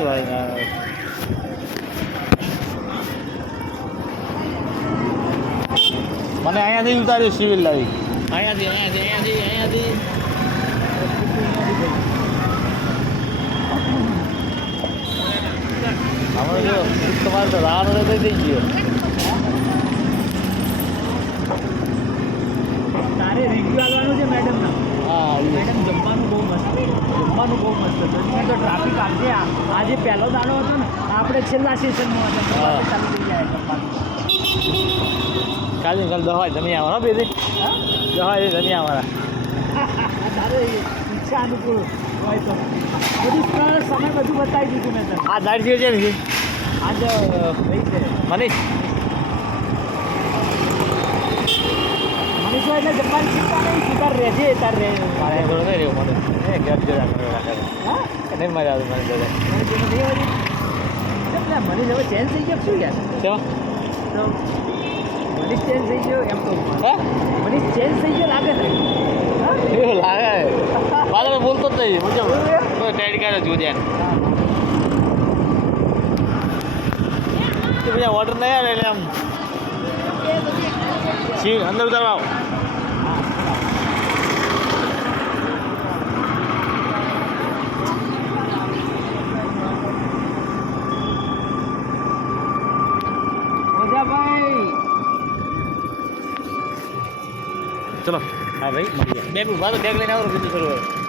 ભાઈ મને અહીંયાથી ઉતાર્યું સિવિલ લાવી અહીંયાથી હવે જો તમારે તો રાહ બધો થઈ ગયો તારે રિવ્યુ આવવાનું છે મેડમના હા મેડમ જમવાનું બહુ મસ્ત હતું તો ટ્રાફિક આવશે આજે પહેલો દાડો હતો ને આપણે છેલ્લા સેશનમાં હતા ચાલુ થઈ જાય જમવાનું કાલે દવા જમી આવવાના બે દવા જમી આવવાના તારે ઈચ્છા અનુકૂળ હોય તો બધું સમય બધું બતાવી દીધું મેં તને આ દાડી છે ને આજ ભાઈ છે મનીષ મનીષો એટલે જમવાની ચિંતા નહીં તું તાર રહેજે તાર રહે મારે થોડો નહીં રહ્યો મને એ ઘર જોડા હા નહીં મજા આવે મને જોડે મને જેને નહીં હોય એટલે મનીષ હવે ચેન્જ થઈ ગયો શું યાર કેવા તો મનીષ ચેન્જ થઈ ગયો એમ તો હા મનીષ ચેન્જ થઈ ગયો લાગે છે હા એવું લાગે પાછળ બોલતો જ નહીં મુજબ કોઈ ટાઈટ કાઢે જોજે બીજા ઓર્ડર નહીં આવે એટલે આમ સીટ અંદર ઉતારવા આવો ભાઈ ચલો હા ભાઈ બેગ ઉભા તો બેગ લઈને આવો બીજું શરૂ હોય